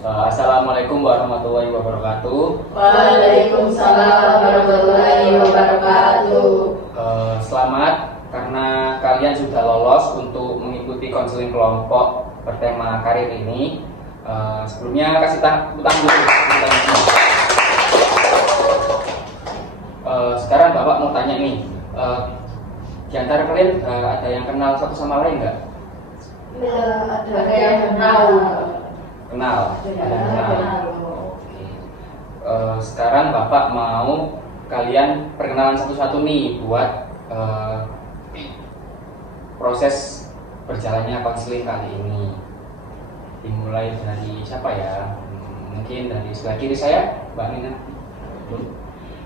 Assalamualaikum warahmatullahi wabarakatuh. Waalaikumsalam warahmatullahi wabarakatuh. Selamat karena kalian sudah lolos untuk mengikuti konseling kelompok bertema karir ini. Sebelumnya kasih tepuk tangan dulu. Sekarang Bapak mau tanya nih, di antara kalian ada yang kenal satu sama lain nggak? Ada yang kenal. Kenal. Ada yang kenal. Oke. Sekarang Bapak mau kalian perkenalan satu-satu nih buat proses berjalannya konseling kali ini. Dimulai dari siapa ya? Mungkin dari sebelah kiri saya, Mbak Nina.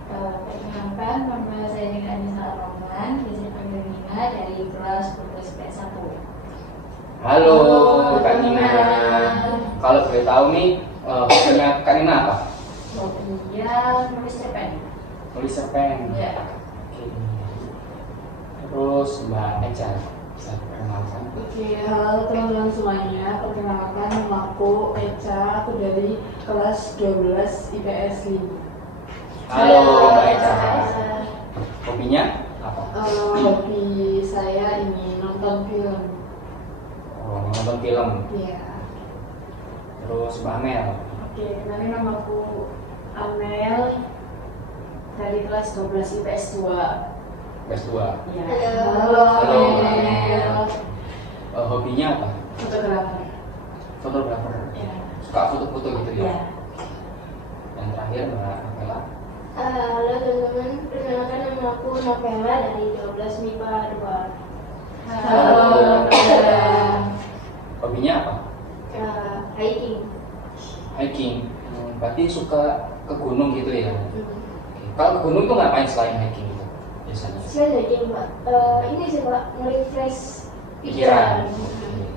Perkenalkan, nama saya dengan Anissa Roman, biasa dipanggil Nina dari kelas 12 PS1. Halo, Kak Nina. Kalau boleh tahu nih, hobinya Kak Nina apa? Hobinya nulis cerpen. Nulis cerpen. Ya. Oke. Terus Mbak Eca, bisa perkenalkan? Oke, halo teman-teman semuanya. Perkenalkan, nama aku Eca. Aku dari kelas 12 IPS 5. Halo Mbak Eca. Hobinya apa? Hobi saya ini nonton film. Oh, nonton film. Iya. Terus Mbak Amel. Oke, kenalin nama aku Amel dari kelas 12 IPS 2. PS2. Iya. Halo. Halo. Amel. Hobinya apa? Fotografer. Fotografer. Iya. Suka foto-foto gitu ya? Iya. Yang terakhir Mbak Amela. Halo teman-teman, perkenalkan nama aku Novela dari 12 MIPA 2. Halo. Hobinya apa? Hiking. Hiking. Berarti suka ke gunung gitu ya? Oke. Kalau ke gunung tuh ngapain selain hiking gitu biasanya? Selain hiking, Pak, ini sih Pak, nge-refresh Pikiran. pikiran. Oke.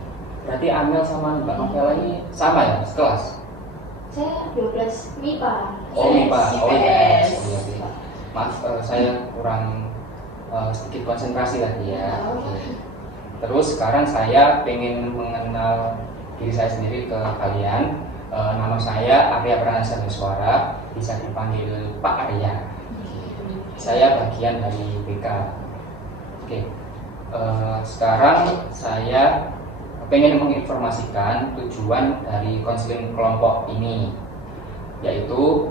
Berarti Amel sama Mbak Novela ini sama ya, sekelas? Saya 12 MIPA. Oh, MIPA. Oh, IPS. IPS. Oh, iya, iya. Maaf, saya kurang sedikit konsentrasi tadi ya. Oke. Terus sekarang saya pengen mengenal diri saya sendiri ke kalian. Nama saya Arya Pranasa Suara, bisa dipanggil Pak Arya. Saya bagian dari BK. Oke. Sekarang saya pengen menginformasikan tujuan dari konseling kelompok ini, yaitu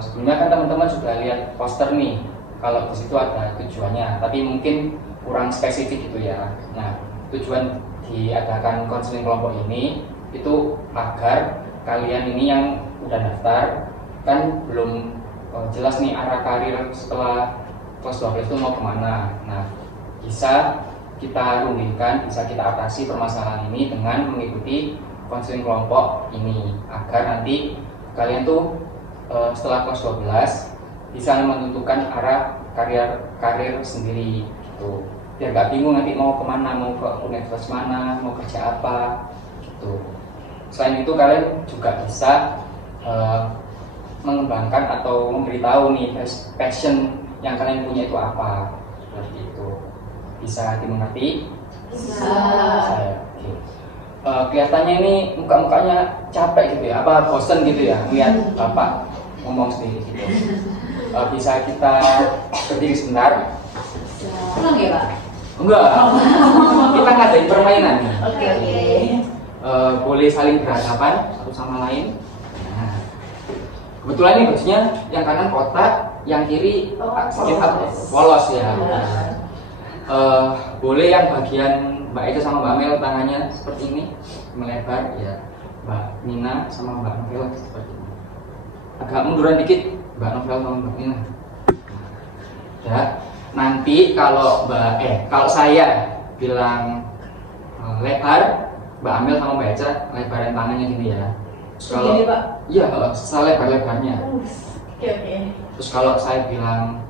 sebelumnya kan teman-teman sudah lihat poster nih, kalau di situ ada tujuannya, tapi mungkin kurang spesifik gitu ya. Nah, tujuan diadakan konseling kelompok ini itu agar kalian ini yang udah daftar kan belum jelas nih arah karir setelah kelas 12 itu mau kemana. Nah, bisa kita rundingkan, bisa kita atasi permasalahan ini dengan mengikuti konseling kelompok ini agar nanti kalian tuh setelah kelas 12 bisa menentukan arah karir sendiri gitu, biar gak bingung nanti mau kemana, mau ke universitas mana, mau kerja apa gitu. Selain itu kalian juga bisa mengembangkan atau memberitahu nih passion yang kalian punya itu apa, seperti itu. Bisa dimengerti? Bisa. Oke. Kelihatannya ini muka-mukanya capek gitu ya, apa bosen gitu ya lihat Bapak ngomong sendiri gitu. Bisa kita berdiri sebentar? Senang ya, Pak? Enggak. Kita ngadain permainan nih. Oke. Boleh saling berhadapan satu sama lain. Nah, kebetulan ini bajunya yang kanan kotak, yang kiri sedikit polos ya. Boleh yang bagian Mbak Eca sama Mbak Mel tangannya seperti ini melebar ya. Mbak Nina sama Mbak Novela seperti ini. Agak munduran dikit Mbak Novela sama Mbak Nina. Ya, nanti kalau kalau saya bilang lebar, Mbak Amel sama Mbak Eca lebaran tangannya gini ya. Kalau Gini, Pak? iya, selebar-lebarnya. Oke. Terus kalau saya bilang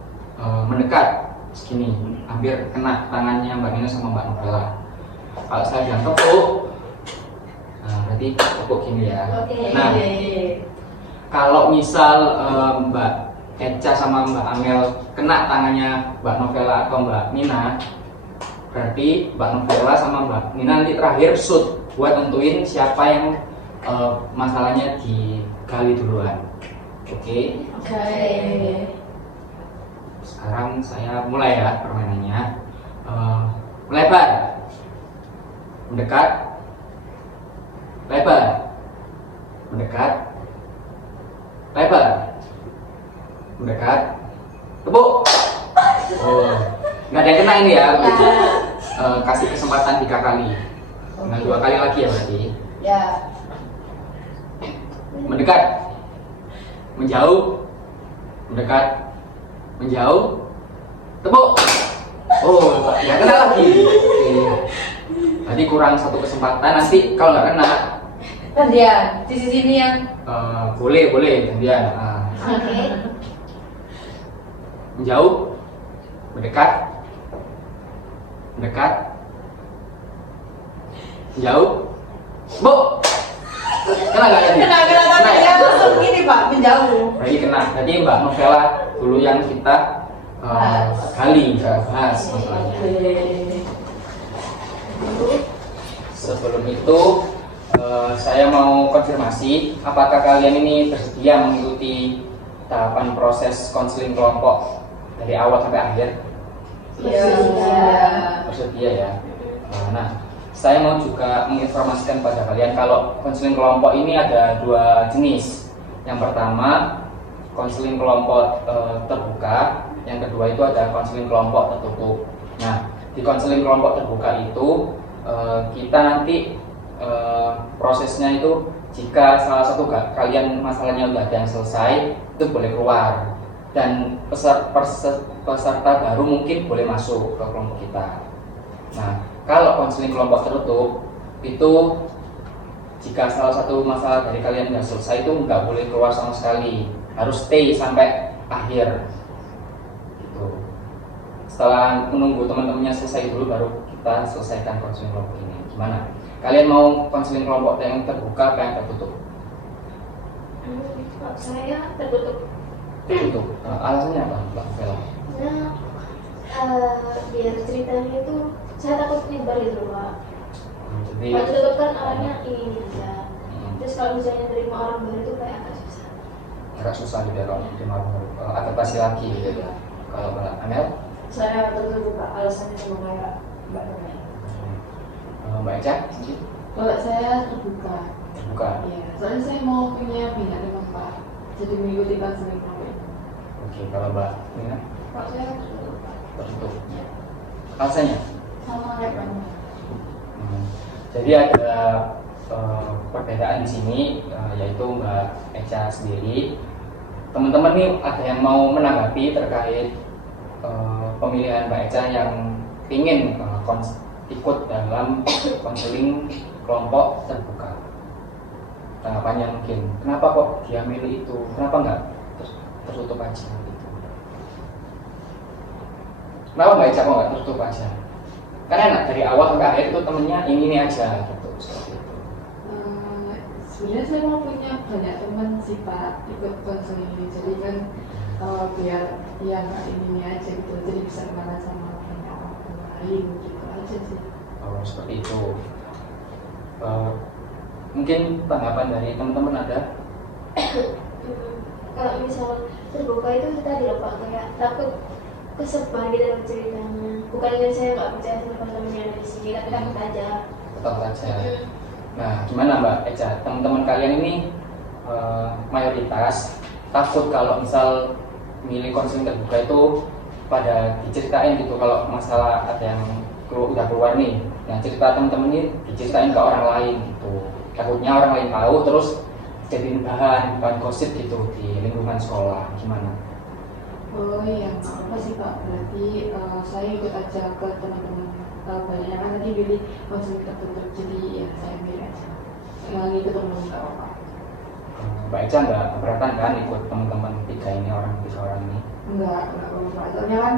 mendekat segini, hampir kena tangannya Mbak Nina sama Mbak Novela. Kalau saya bilang tepuk, nah berarti tepuk gini ya. Oke. Nah, kalau misal Mbak Eca sama Mbak Amel kena tangannya Mbak Novela atau Mbak Nina, berarti Mbak Novela sama Mbak Nina nanti terakhir shoot buat nentuin siapa yang masalahnya digali duluan. Oke. Sekarang saya mulai ya permainannya. Melebar, mendekat, lebar, mendekat, lebar, mendekat, tepuk. Oh, nggak ada yang kena ini ya. Kasih kesempatan 3 kali. Dengan 2 kali lagi ya berarti. Ya. Mendekat, menjauh, mendekat, menjauh, tepuk. Oh, nggak kena lagi. Oke. Tadi kurang 1 kesempatan. Nanti kalau nggak kena, Gantian, di sini yang boleh gantian. oke. Menjauh, mendekat, mendekat, menjauh, bu. Kena nggak tadi? Kena Kena ya? ya langsung ini Pak, menjauh. Berarti kena. Tadi Mbak Novela dulu yang kita gali, bahas masalahnya. Sebelum itu saya mau konfirmasi apakah kalian ini bersedia mengikuti tahapan proses konseling kelompok dari awal sampai akhir? Iya. Bersedia ya. Nah, saya mau juga menginformasikan pada kalian kalau konseling kelompok ini ada 2 jenis. Yang pertama konseling kelompok terbuka, yang kedua itu ada konseling kelompok tertutup. Nah, di konseling kelompok terbuka itu kita nanti prosesnya itu jika salah satu kalian masalahnya udah ada yang selesai, itu boleh keluar dan peserta baru mungkin boleh masuk ke kelompok kita. Nah, kalau konseling kelompok tertutup itu jika salah satu masalah dari kalian yang selesai itu nggak boleh keluar sama sekali, harus stay sampai akhir. Gitu. Setelah menunggu teman-temannya selesai dulu baru kita selesaikan konseling kelompok ini. Gimana? Kalian mau konseling kelompok yang terbuka apa yang tertutup? Saya tertutup. Tertutup. Alasannya apa, Mbak Vela? Biar ceritanya itu saya takut nyebar gitu Pak. Jadi Kalau tertutup kan orangnya ini aja. Terus kalau misalnya terima orang baru itu kayak agak susah. juga kalau adaptasi lagi gitu ya. Kalau Mbak Amel? Saya tertutup Pak, alasannya cuma kayak Mbak Nona. Mbak Eca? Kalau saya terbuka. Terbuka. Iya, soalnya saya mau punya banyak teman Pak, jadi mengikuti konseling kelompok. Oke, kalau Mbak Nina? Pak saya tertutup Pak. Tertutup. Alasannya? Sama kayak Pak Nona. Jadi ada perbedaan di sini, yaitu Mbak Eca sendiri. Teman-teman nih ada yang mau menanggapi terkait pemilihan Mbak Eca yang ingin ikut dalam konseling kelompok terbuka. Tanggapannya mungkin, kenapa kok dia milih itu? Kenapa nggak tertutup aja gitu? Kenapa Mbak Eca kok nggak tertutup aja? Karena enak dari awal sampai akhir itu temennya ini aja gitu, seperti itu. Sebenarnya saya mau punya banyak teman sih Pak ikut konseling ini, jadi kan biar yang ini aja gitu, jadi bisa kenalan sama banyak orang lain gitu aja sih. Oh, seperti itu. Mungkin tanggapan dari teman-teman ada? Kalau misal terbuka itu tadi loh Pak, kayak takut kesebar gitu dalam ceritanya. Bukannya saya nggak percaya sama teman-teman yang ada di sini, tapi takut aja. Tetap aja. Nah, gimana Mbak Eca? Teman-teman kalian ini mayoritas takut kalau misal milih konseling terbuka itu pada diceritain gitu kalau masalah ada yang udah keluar nih. Nah, cerita teman-teman ini diceritain ke orang lain gitu. Takutnya orang lain tahu terus jadi bahan gosip gitu di lingkungan sekolah. Gimana? Oh iya, apa sih Pak? Berarti saya ikut aja ke teman-teman banyak yang kan tadi pilih konseling tertutup, jadi ya saya pilih aja. Yang ikut teman-teman nggak apa-apa. Mbak Eca nggak keberatan kan ikut teman-teman tiga orang ini? Enggak apa-apa. Soalnya kan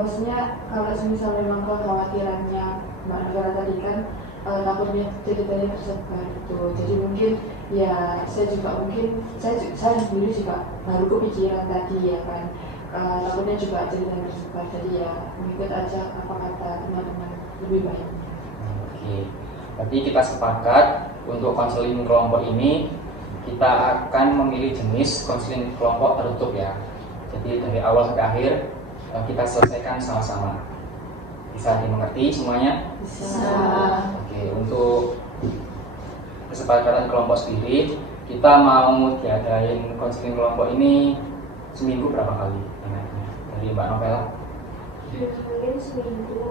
maksudnya kalau misal memang kekhawatirannya Mbak Nagara tadi kan takutnya ceritanya tersebar gitu. Jadi mungkin ya saya sendiri juga baru kepikiran tadi ya kan. Takutnya juga ceritanya tersebar, jadi ya mengikut aja apa kata teman-teman lebih baik. Oke, berarti kita sepakat Untuk konseling kelompok ini kita akan memilih jenis konseling kelompok tertutup ya. Jadi dari awal sampai akhir kita selesaikan sama-sama. Bisa dimengerti semuanya? Bisa. Oke, untuk kesepakatan kelompok sendiri, kita mau diadain konseling kelompok ini seminggu berapa kali? Dari Mbak Novela? Mungkin seminggu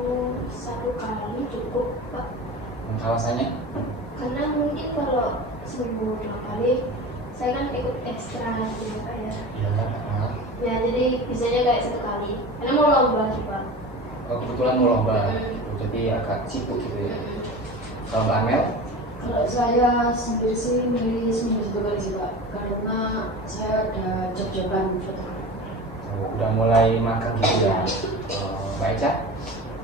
1 kali cukup, Pak. Alasannya? Karena mungkin kalau seminggu 2 kali, saya kan ikut ekstra gitu ya, Pak ya. Iya. Ya, jadi bisanya kayak 1 kali. Karena mau lomba juga. Oh, kebetulan mau lomba, jadi agak sibuk gitu ya. Kalau Mbak Amel? Kalau saya sendiri sih milih seminggu 1 kali sih Pak, karena saya ada job-joban fotografer. Udah mulai magang gitu ya. Mbak Eca?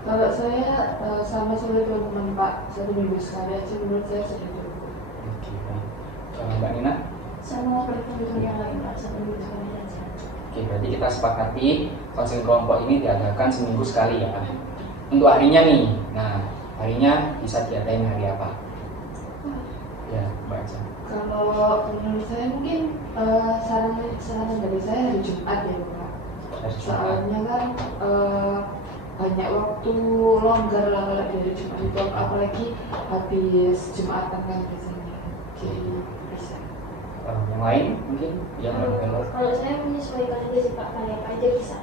Kalau saya sama seperti teman-teman Pak, 1 minggu sekali aja menurut saya sudah cukup. Oke, baik. Mbak Nina? Sama seperti teman-teman yang lain Pak, 1 minggu sekali aja. Oke, berarti kita sepakati konseling kelompok ini diadakan seminggu sekali ya. Untuk harinya nih, nah harinya bisa diadain hari apa? Ya, Mbak Eca. Kalau menurut saya mungkin saran dari saya hari Jumat ya Pak. Hari Jumat. Soalnya kan banyak waktu longgar lah kalau dari Jumat itu, apalagi habis Jumatan kan biasanya. Jadi bisa. Yang lain mungkin? Yang Mbak Kalau saya menyesuaikan aja sih Pak, kali apa aja bisa.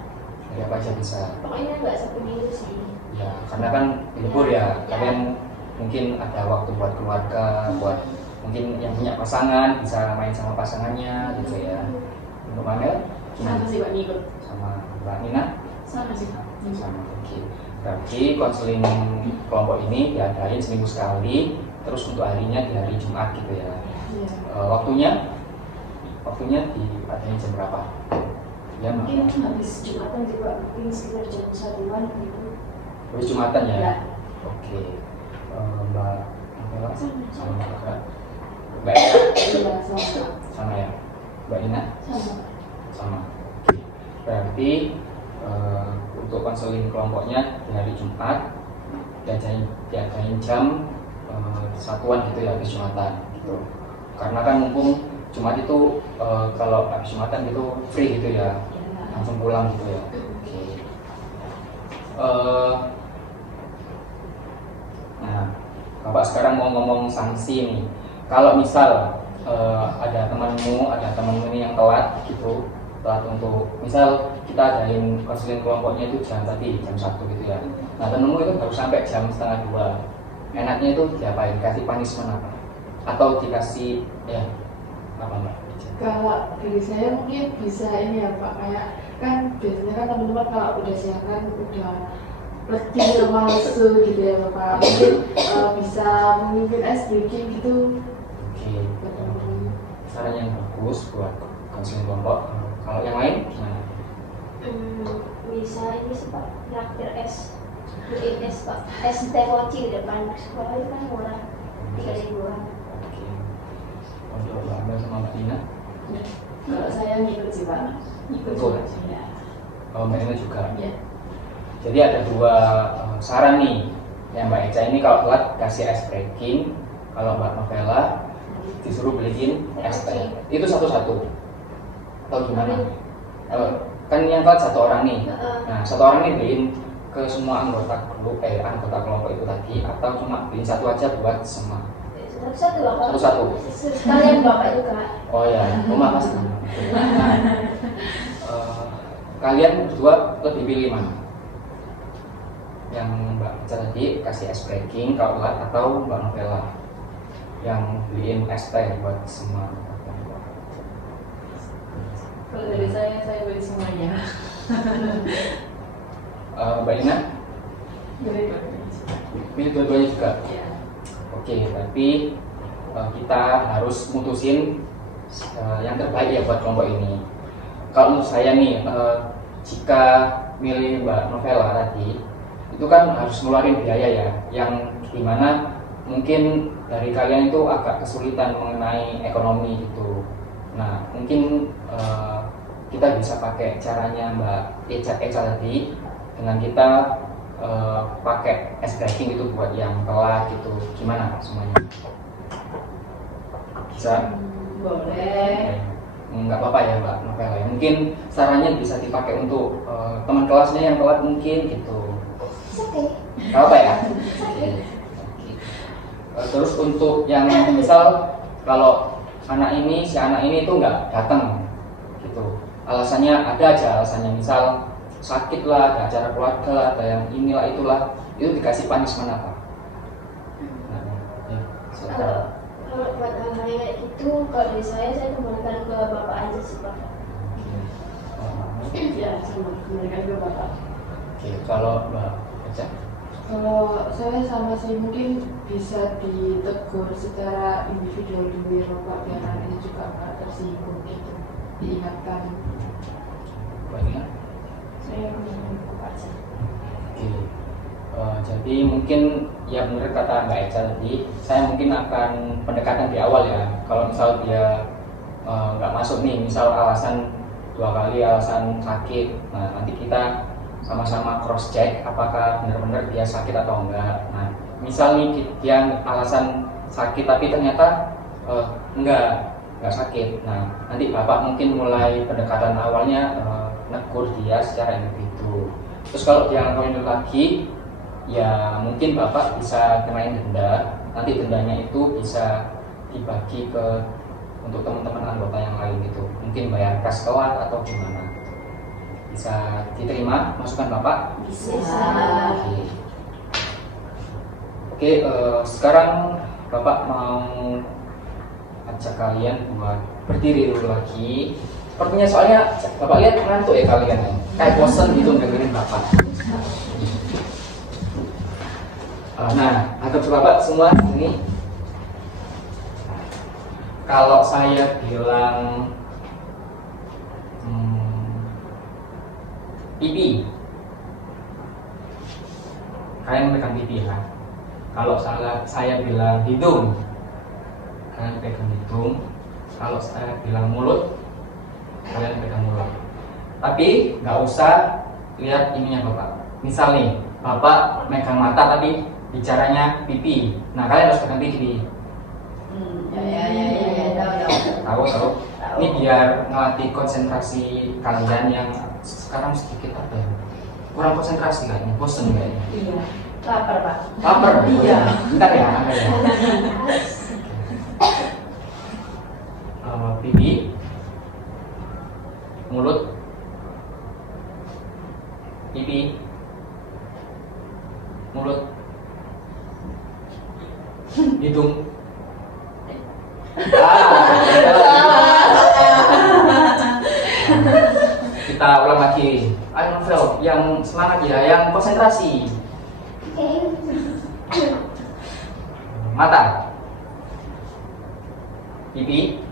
Hari apa aja bisa? Pokoknya nggak 1 minggu sih. Ya, karena kan libur ya, kalian mungkin ada waktu buat keluarga, buat mungkin yang punya pasangan bisa main sama pasangannya gitu ya. Untuk Manel? Sama sih Pak, ngikut. Sama Mbak Nina? Sama sih Pak. Sama, oke. Berarti konseling kelompok ini diadain seminggu sekali, terus untuk harinya di hari Jumat gitu ya. Iya. Waktunya diadain jam berapa? Ya, Mungkin habis Jumatan juga, mungkin sekitar jam 1-an gitu. habis Jumatan ya? Ya. Oke. Mbak Nela? Sama. Sama. Mbak Eka? Iya, sama. Sama ya? Mbak Nina? Sama. Sama. Oke. Berarti untuk konseling kelompoknya di hari Jumat diadain jam 1-an gitu ya, habis Jumatan gitu. Karena kan mumpung Jumat itu kalau habis Jumatan gitu free gitu ya, langsung pulang gitu ya. Oke. Nah, Bapak sekarang mau ngomong sanksi nih. Kalau misal ada temanmu ini yang telat gitu, telat untuk misal kita adain konseling kelompoknya itu jam 1 gitu ya. Nah, temanmu itu harus sampai jam 1:30. Enaknya itu diapain? Kasih punishment apa? Atau dikasih ya apa Mbak? Kalau dari saya mungkin bisa ini ya Pak, kayak kan biasanya kan teman-teman kalau udah siang kan udah letih malsu gitu ya Pak, mungkin bisa memimpin ice breaking gitu. Oke, saran yang bagus buat konseling kelompok. Kalau yang lain gimana? Bisa ini sih Pak, traktir es, beliin es Pak, es teh mochi di depan sekolah itu kan murah, 3.000-an. Oke. Untuk Mbak Amel sama Mbak Dina? Kalau saya ngikut sih Pak, ngikut Ikut. juga sih ya. Kalau Mbak Dina juga. Ya. Jadi ada 2 saran nih. Yang Mbak Eca ini kalau telat kasih ice breaking, kalau Mbak Novela disuruh beliin es teh. Itu satu-satu. Atau gimana? Kan yang telat 1 orang nih. Nah, 1 orang nih beliin ke semua anggota kelompok itu tadi, atau cuma beliin 1 aja buat semua? Satu-satu Bapak. Satu-satu. Sekalian Bapak juga. Oh ya, rumah pasti. Nah, kalian berdua lebih pilih mana? Yang Mbak Eca tadi kasih es breaking kalau telat, atau Mbak Novela yang beliin es teh buat semua? Kalau dari saya beli semuanya. Mbak Ina Beli dua-duanya. pilih dua-duanya juga. Ya. Oke, berarti kita harus mutusin yang terbaik ya buat kelompok ini. Kalau menurut saya nih, jika milih Mbak Novela tadi, itu kan harus ngeluarin biaya ya, yang dimana mungkin dari kalian itu agak kesulitan mengenai ekonomi gitu. Nah, mungkin kita bisa pakai caranya Mbak Eca tadi, dengan kita pakai es breaking itu buat yang telat gitu. Gimana Pak semuanya? Bisa? Boleh. Nggak apa-apa ya Mbak Novel ya. Mungkin sarannya bisa dipakai untuk teman kelasnya yang telat mungkin gitu. Oke. Nggak apa ya? Oke. Terus untuk yang misal kalau si anak ini tuh nggak datang gitu. Alasannya ada aja alasannya, misal sakit lah, ada acara keluarga lah, ada yang inilah itulah, itu dikasih punishment apa? Nah, ya, silakan. Kalau buat hal-hal kayak gitu, kalau dari saya kembalikan ke bapak aja sih Pak. Ya, sama kembalikan ke bapak. Oke, kalau Mbak Eca? Kalau saya sama sih mungkin bisa ditegur secara individual dulu ya Bapak, biar anak ini juga nggak tersinggung gitu, diingatkan. Banyak? Saya kembalikan ke bapak aja. Oke. Jadi mungkin ya benar kata Mbak Eca tadi, saya mungkin akan pendekatan di awal ya. Kalau misal dia nggak masuk nih, misal alasan 2 kali alasan sakit, nah nanti kita sama-sama cross check apakah benar-benar dia sakit atau enggak. Nah, misal nih dia alasan sakit tapi ternyata enggak sakit. Nah, nanti Bapak mungkin mulai pendekatan awalnya negur dia secara individu. Terus kalau dia ngelakuin lagi, ya mungkin Bapak bisa kenain denda. Nanti dendanya itu bisa dibagi untuk teman-teman anggota yang lain gitu. Mungkin bayar kas kelas atau gimana. Bisa diterima masukan Bapak? Bisa. Oke, sekarang Bapak mau ajak kalian buat berdiri dulu lagi. Sepertinya soalnya Bapak lihat ngantuk ya kalian ya. Kayak bosan gitu dengerin Bapak. Nah, hadap Bapak semua ini. Kalau saya bilang pipi, kalian pegang pipi ya. Kalau saya bilang hidung, kalian pegang hidung. Kalau saya bilang mulut, kalian pegang mulut. Tapi nggak usah lihat ininya Bapak. Misal nih, Bapak megang mata tapi bicaranya pipi. Nah, kalian harus pegang pipi. Tahu. Ini biar ngelatih konsentrasi kalian yang sekarang sedikit apa ya? Kurang konsentrasi kayaknya, bosen kayaknya. Iya. Lapar Pak. Lapar? Iya. Bentar ya, pipi, mulut, pipi, mulut, hidung. Kita ulang lagi. Ayo Novel, yang semangat ya, yang konsentrasi. Oke. Mata, pipi.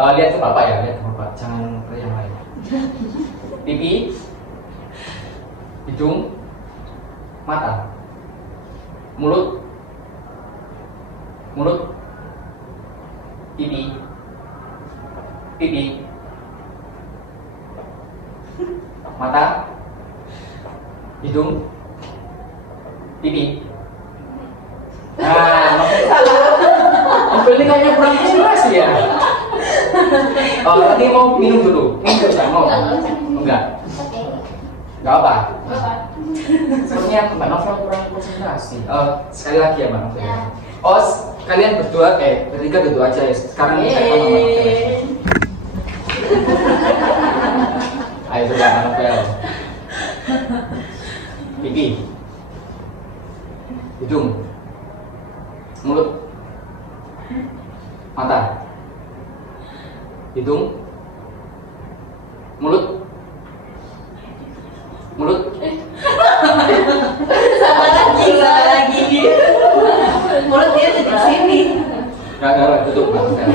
Lihat ke Bapak ya, lihat ke Bapak, jangan ke yang lain. Pipi, hidung, mata, mulut, pipi, mata, hidung, pipi. Nah, Novel ini kayaknya kurang konsentrasi ya. Nanti mau minum dulu, mau? Enggak, Oke. enggak apa. Sepertinya Mbak Novel kurang konsentrasi. Sekali lagi ya Mbak Novel. Ya. Kalian berdua, bertiga berdua aja ya. Sekarang saya sama Mbak Novel. Ayo coba Mbak Novel. Pipi, hidung, mulut, mata, hidung, mulut. Sama lagi. Mulut dia ada di sini. Enggak, tutup Mbak Novel.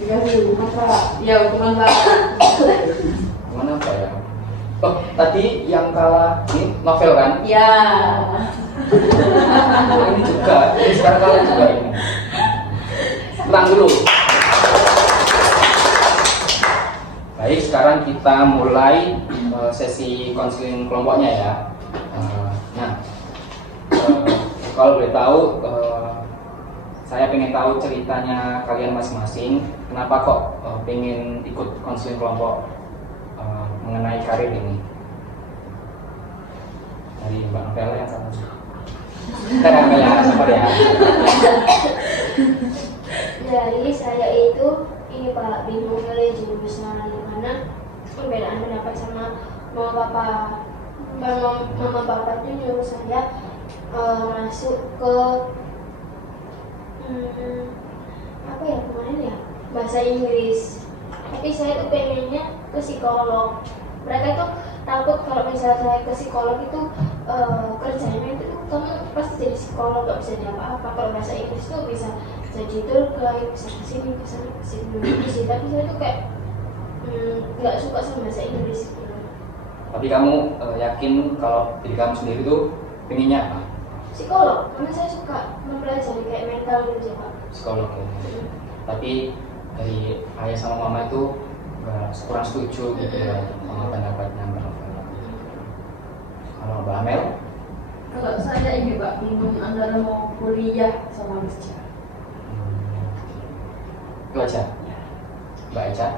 Dikasih hukuman Pak. Ya, hukuman Pak. Mana apa ya? Tadi yang kalah ini Novel kan? Ya. Ini juga, ini sekarang kalah juga ini. Ulang dulu. Baik, sekarang kita mulai sesi konseling kelompoknya ya. Nah, kalau boleh tahu saya pengen tahu ceritanya kalian masing-masing. Kenapa kok pengen ikut konseling kelompok mengenai karir ini? Dari Mbak Novela yang kamu. Kita ya, sabar ya. Dari saya itu ini Pak, bingung milih jurusan mana, perbedaan pendapat sama mama papa itu nyuruh saya masuk ke apa ya kemarin ya, bahasa Inggris. Tapi saya tuh pengennya ke psikolog. Mereka tuh takut kalau misalnya saya ke psikolog itu kerjanya itu kamu pasti jadi psikolog, gak bisa jadi apa-apa. Kalau bahasa Inggris tuh bisa jadi tour guide, bisa kesini kesana kesini sih. Tapi saya tuh kayak nggak suka sama bahasa Inggris gitu. Tapi kamu yakin kalau diri kamu sendiri tuh pengennya apa? Psikolog, karena saya suka mempelajari kayak mental gitu ya Pak. Psikolog ya. Tapi dari ayah sama mama itu kurang setuju gitu ya sama pendapatnya Mbak Novela. Kalau Mbak Amel? Kalau saya ini Pak, bingung antara mau kuliah sama kerja. Itu aja. Mbak Eca?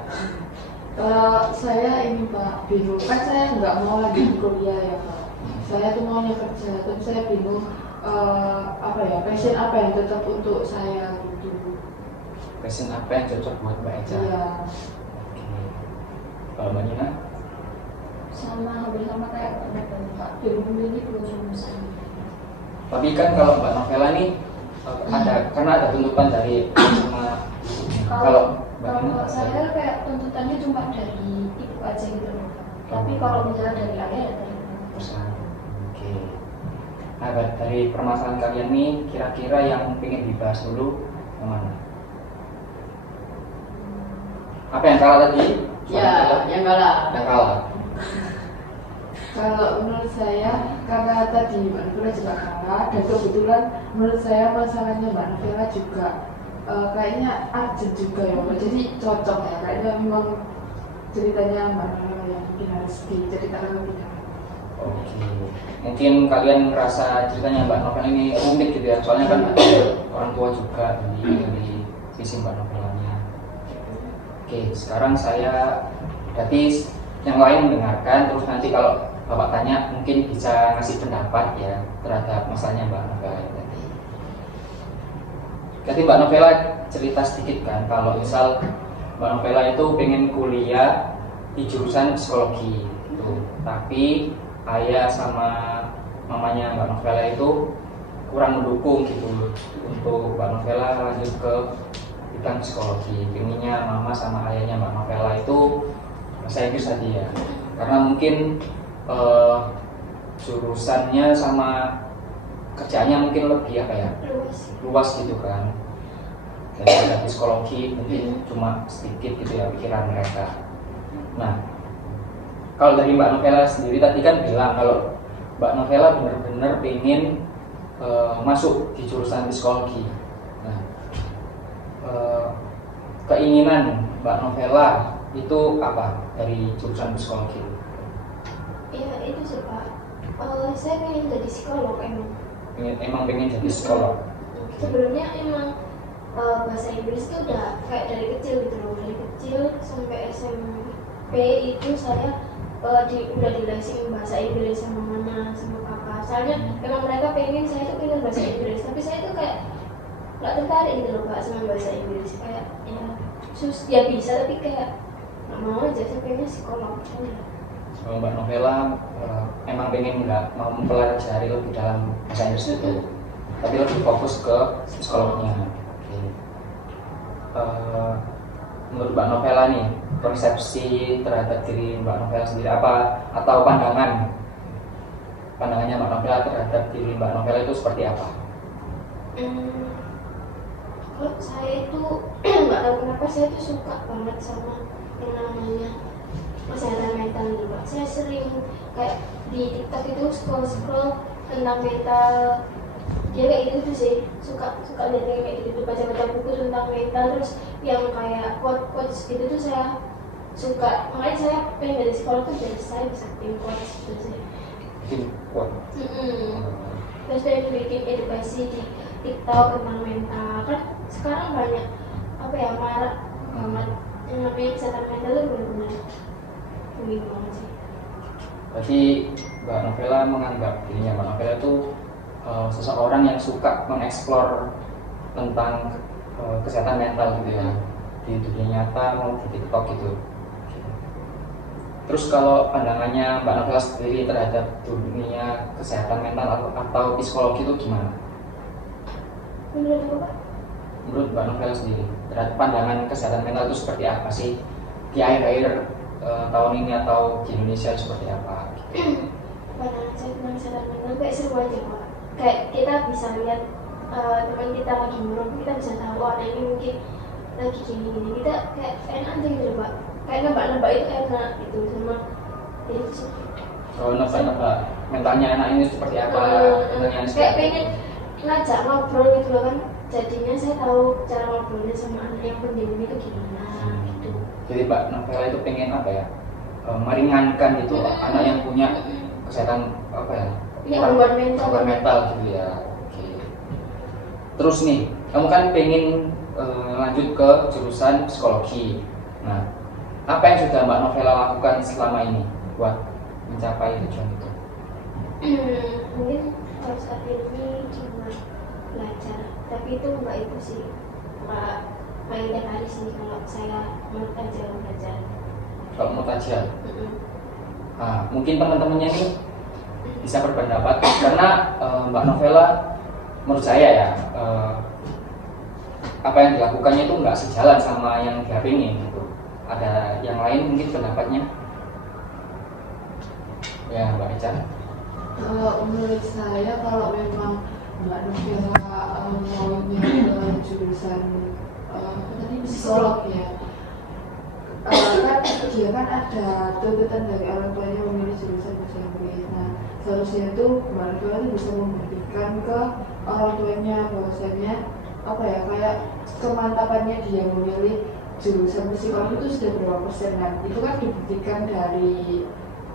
Kalau saya ini Pak, bingung, kan saya nggak mau lagi kuliah ya Pak. Saya tuh maunya kerja, tapi saya bingung passion apa yang cocok untuk saya gitu. Passion apa yang cocok buat Mbak Eca? Iya. Oke. Kalau Mbak Nina? Sama hampir sama kayak Pak, bingung milih dua jurusan. Tapi kan kalau Mbak Novela nih karena ada tuntutan dari sama kalau Mbak Nina Kalau saya kayak tuntutannya cuma dari ibu aja gitu loh. Tapi kalau misalnya dari ayah ya dari perusahaan. Oke. Nah, dari permasalahan kalian nih, kira-kira yang pengen dibahas dulu yang mana? Apa yang kalah tadi? ya, yang kalah. Yang kalah. Kalau menurut saya, karena tadi Mbak Novela juga kalah, dan kebetulan menurut saya masalahnya Mbak Novela juga kayaknya urgent juga ya Mbak. Jadi cocok ya, kayaknya memang ceritanya Mbak Novela yang mungkin harus diceritakan lebih dalam. Oke. Mungkin kalian merasa ceritanya Mbak Novela ini unik gitu ya, soalnya kan ada orang tua juga dari sisi Mbak Novelanya. Oke, sekarang saya berarti yang lain mendengarkan, terus nanti kalau Bapak tanya mungkin bisa ngasih pendapat ya terhadap masalahnya Mbak Novela tadi. Jadi Mbak Novela cerita sedikit kan kalau misal Mbak Novela itu pengen kuliah di jurusan psikologi gitu. Tapi ayah sama mamanya Mbak Novela itu kurang mendukung gitu untuk Mbak Novela lanjut ke bidang psikologi. Pengennya mama sama ayahnya Mbak Novela itu bahasa Inggris saja ya, karena mungkin jurusannya sama kerjanya mungkin lebih apa ya, luas gitu kan. Jadi ada psikologi mungkin cuma sedikit gitu ya pikiran mereka. Nah, kalau dari Mbak Novela sendiri tadi kan bilang kalau Mbak Novela benar-benar pengen masuk di jurusan psikologi. Nah, keinginan Mbak Novela itu apa dari jurusan psikologi? Iya itu sih Pak. Saya pengen jadi psikolog emang. Emang pengen jadi psikolog. Sebelumnya emang bahasa Inggris itu udah kayak dari kecil gitu loh. Dari kecil sampai SMP itu saya udah dilesin bahasa Inggris sama mama sama papa. Soalnya emang mereka pengen saya tuh pengen bahasa Inggris, tapi saya tuh kayak nggak tertarik gitu loh Pak sama bahasa Inggris. Kayak ya bisa tapi kayak nggak mau aja. Saya pengennya psikolog. Kalau Mbak Novela emang pengen nggak mau mempelajari lebih dalam bahasa Inggris itu, tapi lebih fokus ke psikolognya. Oke. Menurut Mbak Novela nih, persepsi terhadap diri Mbak Novela sendiri apa atau pandangannya Mbak Novela terhadap diri Mbak Novela itu seperti apa? Kalau saya itu nggak tahu kenapa saya tuh suka banget sama yang namanya kesehatan mental gitu Pak. Saya sering kayak di TikTok itu scroll tentang mental. Dia kayak gitu sih, suka lihat kayak gitu, baca buku tentang mental, terus yang kayak quotes gitu tuh saya suka. Makanya saya pengen jadi psikolog tuh jadi saya bisa bikin quotes gitu sih. Bikin quote. Terus pengen bikin edukasi di TikTok tentang mental. Kan sekarang banyak apa ya, marak banget yang namanya kesehatan mental itu benar-benar tinggi banget sih. Berarti Mbak Novela menganggap dirinya Mbak Novela itu seseorang yang suka mengeksplor tentang kesehatan mental gitu ya, di dunia nyata mau di TikTok gitu. Terus kalau pandangannya Mbak Novela sendiri terhadap dunia kesehatan mental atau psikologi itu gimana? Menurut apa? Menurut Mbak Novela sendiri terhadap pandangan kesehatan mental itu seperti apa sih di akhir-akhir tahun ini atau di Indonesia seperti apa? Pandangan saya tentang kesehatan mental kayak seru aja Pak. Kayak kita bisa lihat teman kita lagi murung, kita bisa tahu anak ini mungkin lagi gini-gini, kita kayak enak aja gitu Pak. Kayak nebak-nebak itu enak gitu sama itu sih. Oh, nebak-nebak mentalnya anak ini seperti apa? Mentalnya Kayak seperti pengen ngajak ngobrol gitu loh kan. Jadinya saya tahu cara ngobrolnya sama anak yang pendiam itu gimana gitu. Jadi Mbak Novela itu pengen apa ya? Meringankan itu anak yang punya kesehatan apa ya? Iya, gangguan mental. Gangguan mental gitu ya. Oke. Terus nih, kamu kan pengen lanjut ke jurusan psikologi. Nah, apa yang sudah Mbak Novela lakukan selama ini buat mencapai tujuan itu? Mungkin kalau saat ini cuma belajar, tapi itu enggak itu sih, enggak main tiap hari sih kalau saya mau belajar. Kalau mau tajam? Nah, mungkin teman-temannya ini bisa berpendapat karena Mbak Novela menurut saya ya apa yang dilakukannya itu nggak sejalan sama yang dia pengen gitu. Ada yang lain mungkin pendapatnya? Ya Mbak Eca. Menurut saya kalau memang Mbak Novela maunya ke jurusan psikolog ya, kan dia kan ada tuntutan dari orang tuanya memilih jurusan bahasa Inggris. Nah, seharusnya itu Mbak Novela itu bisa membuktikan ke orang tuanya bahwasanya apa ya, kayak kemantapannya dia memilih jurusan psikologi itu sudah berapa persen. Nah, itu kan dibuktikan dari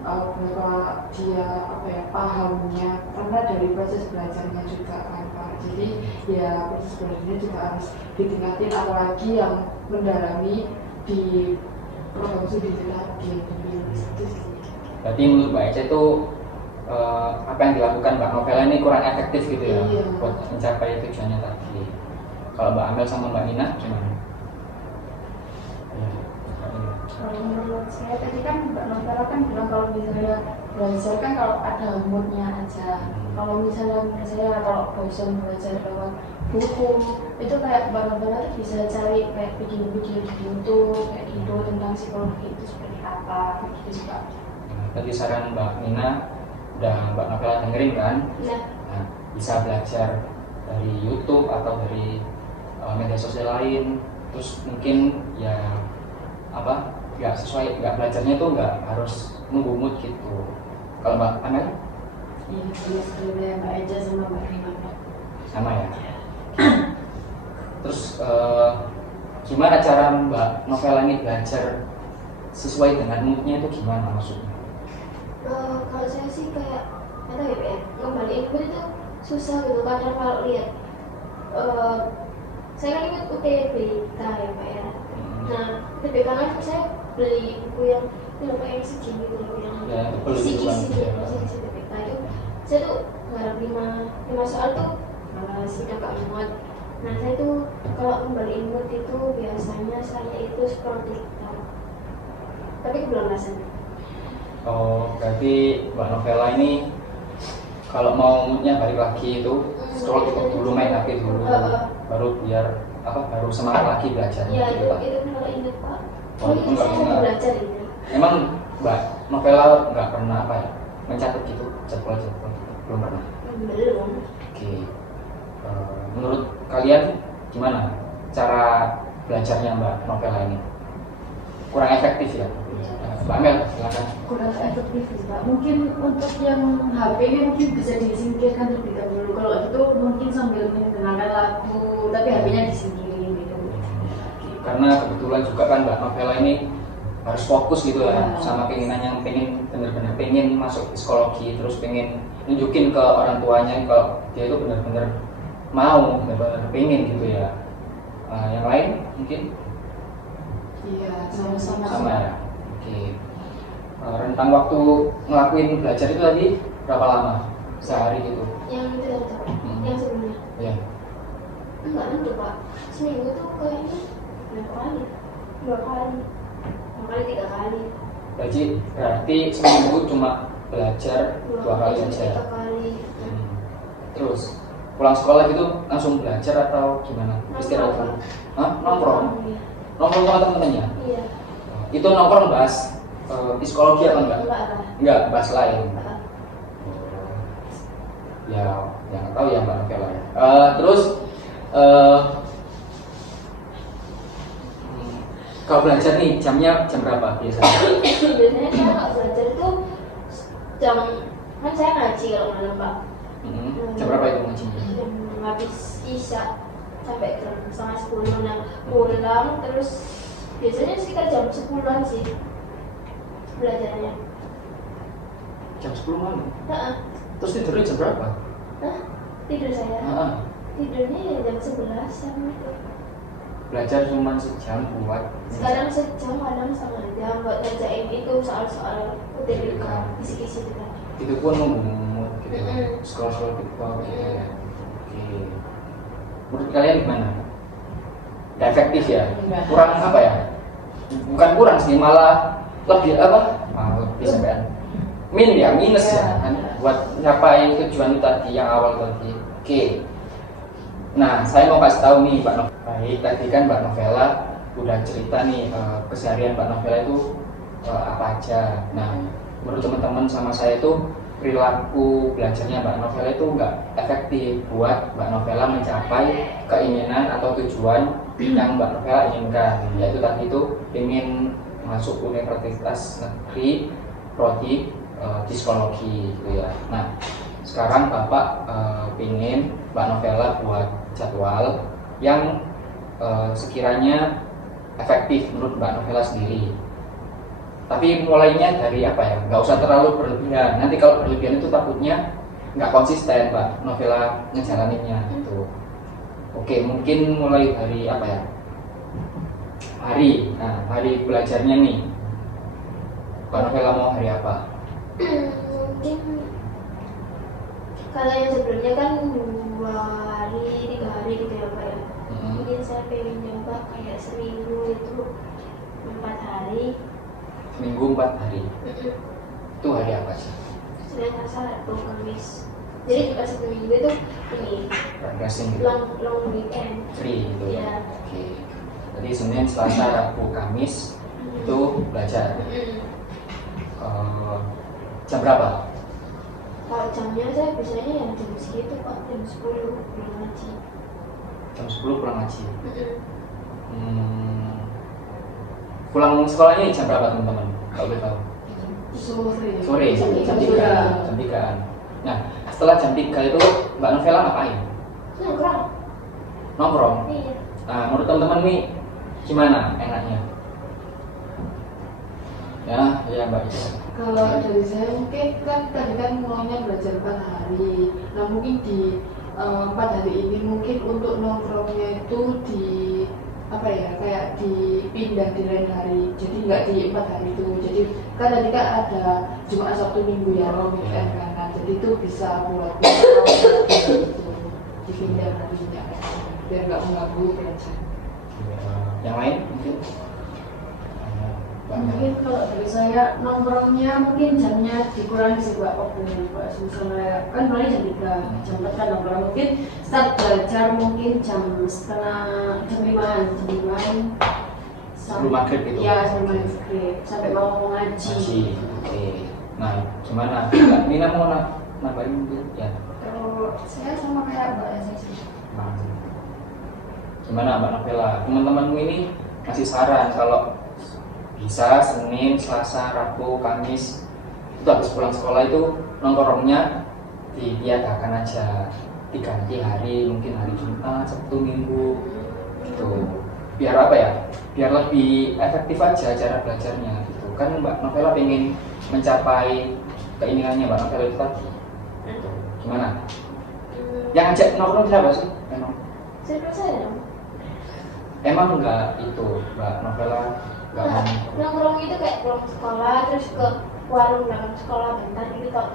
berapa dia apa ya pahamnya, karena dari proses belajarnya juga kan Pak. Jadi ya proses belajarnya juga harus ditingkatin, apalagi yang mendalami di program studi terapi itu sih. Berarti menurut Mbak Eca itu apa yang dilakukan Mbak Novela ini kurang efektif gitu ya, Iya. buat mencapai tujuannya tadi. Kalau Mbak Amel sama Mbak Nina gimana? Ya, Mbak Nina. Kalau menurut saya tadi kan Mbak Novela kan bilang kalau misalnya belajar kan kalau ada moodnya aja. Kalau misalnya menurut saya kalau bosan belajar lewat buku itu kayak Mbak Novela tuh bisa cari kayak video-video di YouTube kayak gitu tentang psikologi itu seperti apa gitu juga. Tadi saran Mbak Nina udah Mbak Novela dengerin kan? Nah, Nah, bisa belajar dari YouTube atau dari media sosial lain. Terus mungkin ya apa? Nggak sesuai, nggak belajarnya tuh nggak harus nunggu mood gitu. Kalau Mbak Amel Iya, sebenarnya Mbak Eja sama Mbak Rima. sama ya. Terus gimana cara Mbak Novela ini belajar sesuai dengan moodnya itu gimana maksudnya? kalau saya sih kayak ada ya, ngembaliin mood itu susah gitu. Kadang kalau lihat saya kan ingat UTBK ya Pak ya. Nah, UTBK kan saya beli buku yang yang segini gitu loh, yang Ya, itu isi-isi ya. UTBK itu saya tuh ngarep lima soal tuh malas, udah gak muat. Nah, saya tuh kalau ngembaliin mood itu biasanya saya itu seperti TikTok, tapi kebablasan. Oh, berarti Mbak Novela ini kalau mau moodnya balik lagi itu scroll TikTok dulu, main HP dulu, baru biar apa? Baru semangat lagi belajarnya. Ya gitu, Pak. itu kalau ingat Pak. Oh, itu nggak saya ingat. belajar ini. Emang Mbak Novela nggak pernah apa ya? Mencatat gitu, jadwal gitu, belum pernah. Belum. Oke. Menurut kalian gimana cara belajarnya Mbak Novela ini? Kurang efektif ya? Mbak Amel, silakan. Kurang efektif sih Pak. Mungkin untuk yang HP-nya mungkin bisa disingkirkan terlebih dahulu. Kalau itu mungkin sambil mendengarkan lagu, tapi HP-nya disingkirin gitu. Karena kebetulan juga kan Mbak Novela ini harus fokus gitu ya, Ya. sama keinginan yang pengen bener-bener pengen masuk psikologi, terus pengen nunjukin ke orang tuanya kalau dia itu bener-bener mau, benar-benar pengen gitu ya. Yang lain mungkin Iya, sama-sama. sama ya. Oke. Rentang waktu ngelakuin belajar itu tadi berapa lama? Sehari gitu? Yang itu tadi Pak, yang sebelumnya. Ya. Enggak nentu Pak. Seminggu tuh kayaknya berapa kali? 2 kali. 2 kali 3 kali. Berarti seminggu cuma belajar 2 kali saja. 3 kali. Terus pulang sekolah gitu langsung belajar atau gimana? Istirahat? Nongkrong. Hah? Nongkrong? Iya. Nongkrong sama temen-temennya? Iya. Itu nongkrong bahas psikologi apa enggak? Enggak lah. Enggak, bahas lain. Enggak. Ya, yang tahu ya Mbak Novela ya. Terus kalau belajar nih jamnya jam berapa biasanya? Biasanya saya kalau belajar itu jam, kan saya ngaji kalau malam Pak. Jam berapa itu ngajinya? Jam habis isya sampai jam 9:30. Nah, pulang terus biasanya sekitar jam 10-an sih belajarnya. Jam 10 malam. Heeh. Terus tidurnya jam berapa? Hah? Tidur saya. Heeh. Tidurnya ya jam 11-an gitu. Belajar cuma sejam buat Sekarang sejam, kadang setengah jam buat ngerjain itu soal-soal UTBK, kisi-kisi itu kan. itu pun memut gitu, Mm-mm. sekolah-sekolah TikTok gitu ya. Oke. Menurut kalian gimana? Gak efektif ya? Enggak. Kurang apa ya? Bukan kurang sih, malah lebih apa? Malah lebih sampean minus ya kan? Buat nyapain tujuan itu tadi yang awal tadi. Oke. Nah, saya mau kasih tahu nih Mbak Novela. Baik, tadi kan Mbak Novela udah cerita nih keseharian Mbak Novela itu apa aja. Nah, menurut teman-teman sama saya itu perilaku belajarnya Mbak Novela itu nggak efektif buat Mbak Novela mencapai keinginan atau tujuan yang Mbak Novela inginkan, yaitu tadi itu ingin masuk universitas negeri prodi psikologi gitu ya. Nah, sekarang Bapak ingin Mbak Novela buat jadwal yang sekiranya efektif menurut Mbak Novela sendiri. Tapi mulainya dari apa ya? Nggak usah terlalu berlebihan. Nanti kalau berlebihan itu takutnya nggak konsisten Mbak Novela ngejalaninnya gitu. Oke, mungkin mulai dari apa ya? Hari. Nah, hari belajarnya nih. Mbak Novela mau hari apa? Mungkin kalau yang sebelumnya kan 2 hari, 3 hari gitu ya Pak ya. Mungkin saya pengen nyoba kayak seminggu itu 4 hari. Seminggu 4 hari. Itu hari apa sih? Senin, Selasa, Rabu, Kamis. Jadi kita satu minggu itu ini Refreshing gitu. long weekend. Free gitu ya. Iya. Oke. Jadi Senin, Selasa, Rabu, Kamis itu belajar. Jam berapa? Kalau jamnya saya biasanya yang jam segitu Pak, jam 10 pulang ngaji. Jam 10 pulang ngaji. Pulang sekolahnya jam berapa teman-teman? Kalau boleh tahu. Sore. Jam 3. Jam 3-an. Nah, setelah jam 3 itu Mbak Novela ngapain? Nongkrong. Nongkrong. Iya. Nah, menurut teman-teman nih gimana enaknya? Ya Mbak. Kalau dari saya mungkin kan tadi kan mulainya belajar 4 hari. Nah mungkin di 4 hari ini mungkin untuk nongkrongnya itu di apa ya, kayak dipindah di lain hari. Jadi nggak di 4 hari itu. Jadi kan tadi kan ada Jumat, Sabtu, Minggu ya long weekend kan. Nah, jadi itu bisa buat itu dipindah harinya biar nggak mengganggu belajar. Yang lain mungkin? Mungkin kalau dari saya nongkrongnya mungkin jamnya dikurangi sih Pak. Misalnya kan mulai jam 3, jam 4 kan nongkrong, mungkin start belajar mungkin jam 5:30 Sebelum maghrib gitu? Iya, sebelum maghrib sampai mau ngaji. Oke. Nah, gimana? Mbak Nina mau nambahin mungkin? Ya. Kalau saya sama kayak Mbak Esa sih. Gimana Mbak Novela? Teman-temanmu ini kasih saran kalau bisa Senin, Selasa, Rabu, Kamis itu habis pulang sekolah itu nongkrongnya diadakan aja, diganti hari, mungkin hari Jumat, Sabtu, Minggu gitu. Biar apa ya? Biar lebih efektif aja cara belajarnya gitu. Kan Mbak Novela pengen mencapai keinginannya Mbak Novela itu tadi. Gimana? Yang ajak nongkrong siapa sih? Circle saya dong. Emang enggak itu Mbak Novela enggak Nah, mau nongkrong itu kayak pulang sekolah terus ke warung belakang sekolah bentar gitu kok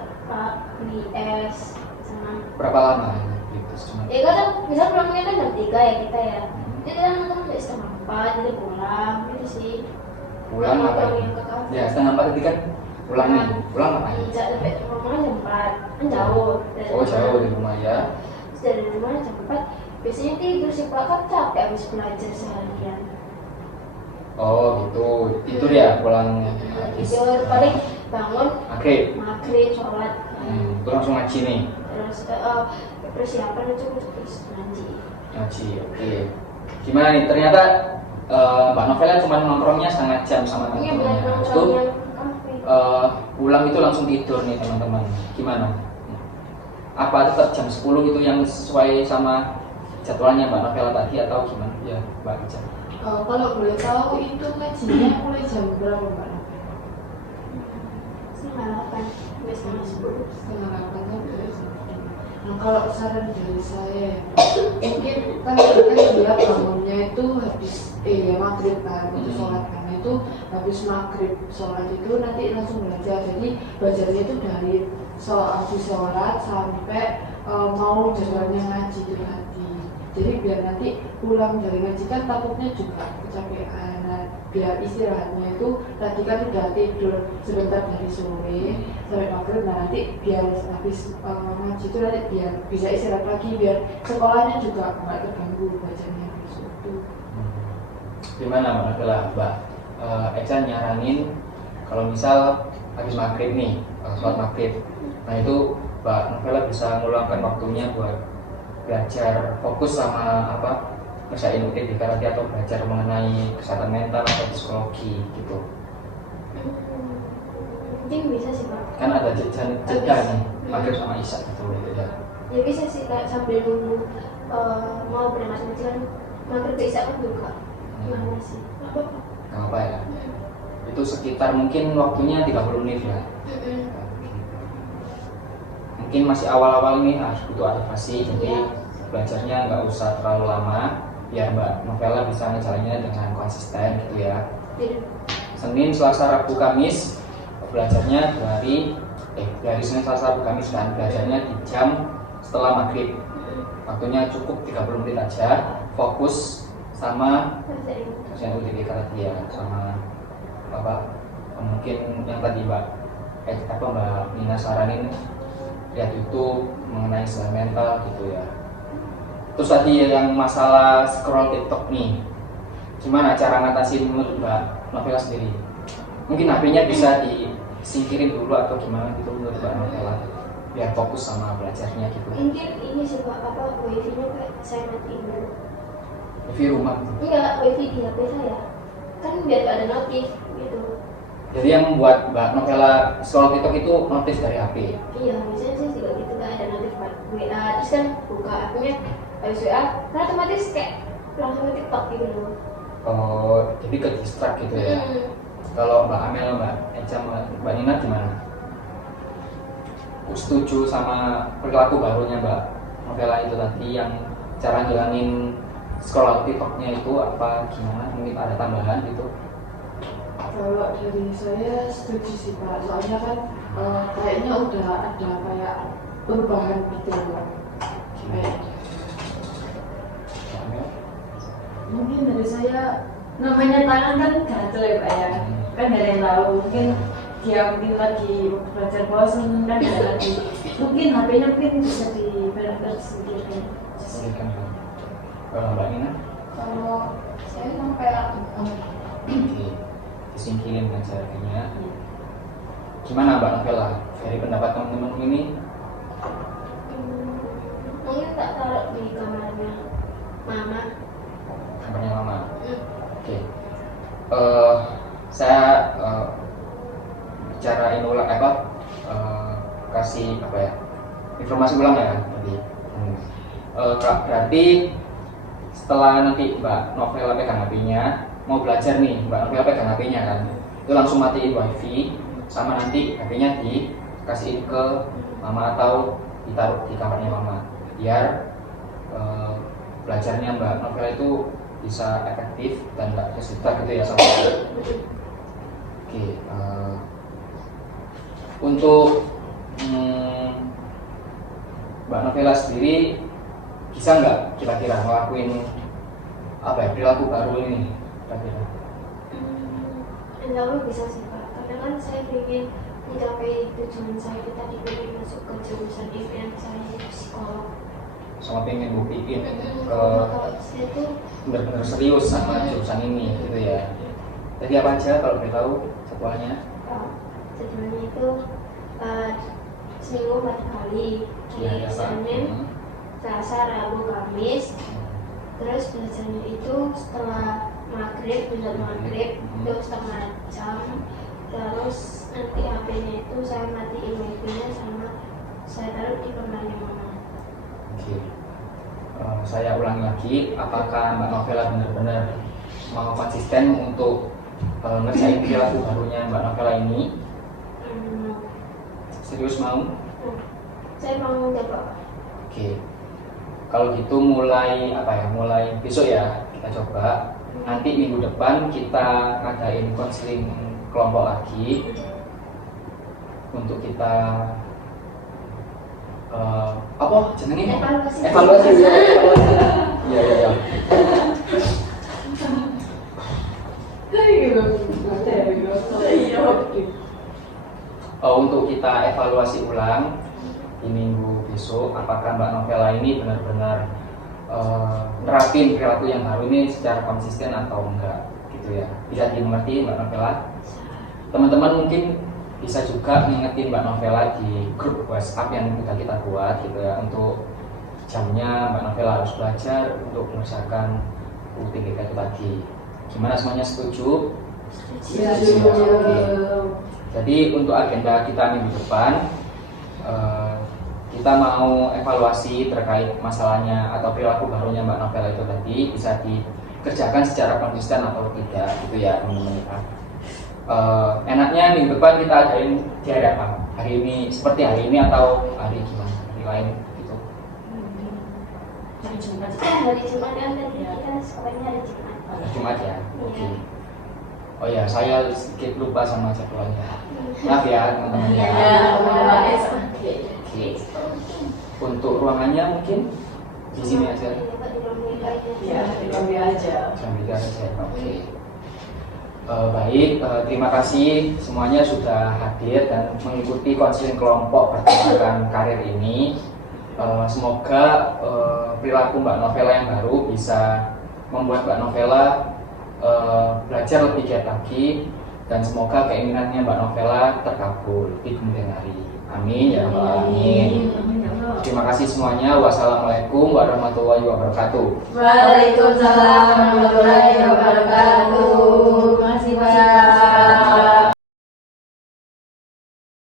beli es sama berapa lama gitu cuma ya kadang misal pulangnya kan jam 3 ya kita ya jadi kan nonton sampai setengah 4 jadi pulang gitu sih pulang nongkrong ngapain? yang ke kafe Ya setengah 4 tadi kan pulang nih, pulang ngapain? Tidak sampai rumahnya jam 4 kan jauh dari Oh rumah. jauh di rumah ya. Terus dari rumah jam 4 biasanya tidur sih pak kan capek habis belajar seharian Oh gitu, itu dia pulang habis tidur paling bangun maghrib sholat Itu langsung ngaji nih, terus persiapan itu terus ngaji ngaji, oke. Gimana nih, ternyata Mbak Novela cuma nongkrongnya setengah jam sama ini teman-temannya. benar Habis itu yang kafe pulang itu langsung tidur nih teman-teman. Gimana? Apa tetap jam 10 itu yang sesuai sama jadwalnya Mbak Novela tadi atau gimana? Ya Mbak Ica. Kalau boleh tahu itu ngajinya mulai jam berapa Mbak? setengah 8 sampai setengah 10 Setengah 8 sampai jam 10. Nah kalau saran dari saya, mungkin kan dia bangunnya itu habis ya maghrib kan, untuk sholat kan itu habis maghrib sholat itu nanti langsung belajar. Jadi belajarnya itu dari habis sholat sampai mau jadwalnya ngaji itu tadi. Jadi biar nanti pulang dari ngaji kan takutnya juga kecapean. Nah, biar istirahatnya itu tadi kan udah tidur sebentar dari sore sampai maghrib. Nah nanti biar habis ngaji itu nanti biar bisa istirahat lagi, biar sekolahnya juga nggak terganggu bacanya besok itu. Gimana Mbak Novela? Mbak Eca nyaranin kalau misal habis maghrib nih, sholat maghrib, nah itu Mbak Novela bisa meluangkan waktunya buat belajar fokus sama apa ngerjain UTBK tadi atau belajar mengenai kesehatan mental atau psikologi gitu. mungkin bisa sih pak Kan ada jeda nih maghrib sama isya gitu ya. ya bisa sih kayak sambil nunggu mau berangkat ngaji kan maghrib isya kan juga gimana sih apa Nggak apa ya. Itu sekitar mungkin waktunya 30 menit ya. Mungkin masih awal-awal ini harus butuh adaptasi, jadi belajarnya nggak usah terlalu lama biar Mbak Novela bisa ngejalaninnya dengan konsisten gitu ya. Senin, Selasa, Rabu, Kamis belajarnya dari Senin, Selasa, Rabu, Kamis kan belajarnya di jam setelah maghrib. Waktunya cukup 30 menit aja, fokus sama yang UTBK tadi ya, sama apa mungkin yang tadi Mbak Nina saranin lihat YouTube mengenai kesehatan mental gitu ya. Terus tadi yang masalah scroll TikTok nih, gimana cara ngatasin menurut Mbak Novela sendiri? Mungkin HP-nya bisa disingkirin dulu atau gimana gitu menurut Mbak Novela biar fokus sama belajarnya gitu. mungkin ini sih pak apa wifi-nya kayak saya matiin dulu Wifi rumah gitu. enggak wifi di HP saya kan biar gak ada notif gitu Jadi yang membuat Mbak Novela scroll TikTok itu notif dari HP. iya biasanya sih juga gitu kan ada notif WA terus kan buka HP-nya habis WA kan otomatis kayak langsung ke TikTok gitu loh Oh, jadi ke distract gitu ya. Kalau Mbak Amel, Mbak Eca, Mbak Nina gimana? Setuju sama perilaku barunya Mbak Novela itu tadi yang cara ngilangin scroll TikToknya itu apa gimana? Mungkin ada tambahan gitu? Kalau dari saya setuju sih Pak, soalnya kan kayaknya udah ada kayak perubahan gitu loh. Kayak Mbak Amel? Mungkin dari saya namanya tangan kan gatel ya Pak ya, kan gak ada yang tahu, mungkin dia mungkin lagi belajar bosan kan gak ada lagi, mungkin HP-nya mungkin bisa dibedakan sedikit. Berikan. Kalau Mbak Nina? kalau saya sampai Disingkirin kan caranya. Gimana Mbak Novela? Dari pendapat teman-teman ini? mungkin tak taruh di kamarnya mama Kamarnya Mama. Oke. Saya bicarain ulang kasih apa ya? Informasi ulang ya tadi. Berarti setelah nanti Mbak Novela pegang HP-nya, mau belajar nih, Mbak Novela pegang HP-nya kan, itu langsung matiin wifi, sama nanti HP-nya dikasihin ke Mama atau ditaruh di kamarnya Mama, biar belajarnya Mbak Novela itu bisa efektif dan nggak kesulitan gitu ya sama. Oke, untuk Mbak Novela sendiri bisa nggak kira-kira ngelakuin apa ya perilaku baru ini kira-kira? Insya Allah bisa sih Pak, karena kan saya ingin mencapai tujuan saya tadi, ingin masuk ke jurusan event, saya itu psikolog. Sama pengen buktiin Kalau saya tuh benar-benar serius sama jurusan ini gitu ya. Jadi apa aja kalau boleh tahu jadwalnya? jadwalnya itu seminggu 4 kali, Ya, hari Senin, Selasa, Rabu, Kamis. Terus belajarnya itu setelah maghrib, belajar maghrib itu setengah jam. Terus nanti HP-nya itu saya matiin wifi-nya sama saya taruh di kamarnya mama. Oke. Saya ulangi lagi, apakah Mbak Novela benar-benar mau konsisten untuk ngerjain perilaku barunya Mbak Novela ini? Serius mau? Saya mau coba. Oke. Kalau gitu mulai mulai besok ya kita coba. Nanti minggu depan kita ngadain konseling kelompok lagi untuk kita apa jenenge? Evaluasi. Iya. Untuk kita evaluasi ulang di minggu besok, apakah Mbak Novela ini benar-benar nerapin perilaku yang baru ini secara konsisten atau enggak gitu ya. Bisa dimengerti Mbak Novela? Teman-teman mungkin bisa juga ngingetin Mbak Novela di grup WhatsApp yang sudah kita buat gitu ya, untuk jamnya Mbak Novela harus belajar untuk mengerjakan UTBK itu tadi. Gimana, semuanya setuju? Setuju. Oke. Jadi untuk agenda kita minggu depan kita mau evaluasi terkait masalahnya atau perilaku barunya Mbak Novela itu tadi bisa dikerjakan secara konsisten atau tidak gitu ya teman-teman. Enaknya minggu depan kita adain di hari apa? Hari ini seperti hari ini atau hari gimana? Hari lain gitu? Hari Jumat kan tadi kita sekolahnya hari Jumat. Hari Jumat ya? Oke. Oh ya, saya sedikit lupa sama jadwalnya. Maaf ya teman-teman ya. Oke. Untuk ruangannya mungkin di sini aja. Ya, diambil aja. Sambil aja. Oke. Baik, terima kasih semuanya sudah hadir dan mengikuti konseling kelompok perkembangan karir ini. Semoga perilaku Mbak Novela yang baru bisa membuat Mbak Novela belajar lebih giat lagi, dan semoga keinginannya Mbak Novela terkabul di kemudian hari. Amin ya rabbal alamin. Terima kasih semuanya. Wassalamualaikum warahmatullahi wabarakatuh. Waalaikumsalam warahmatullahi wabarakatuh.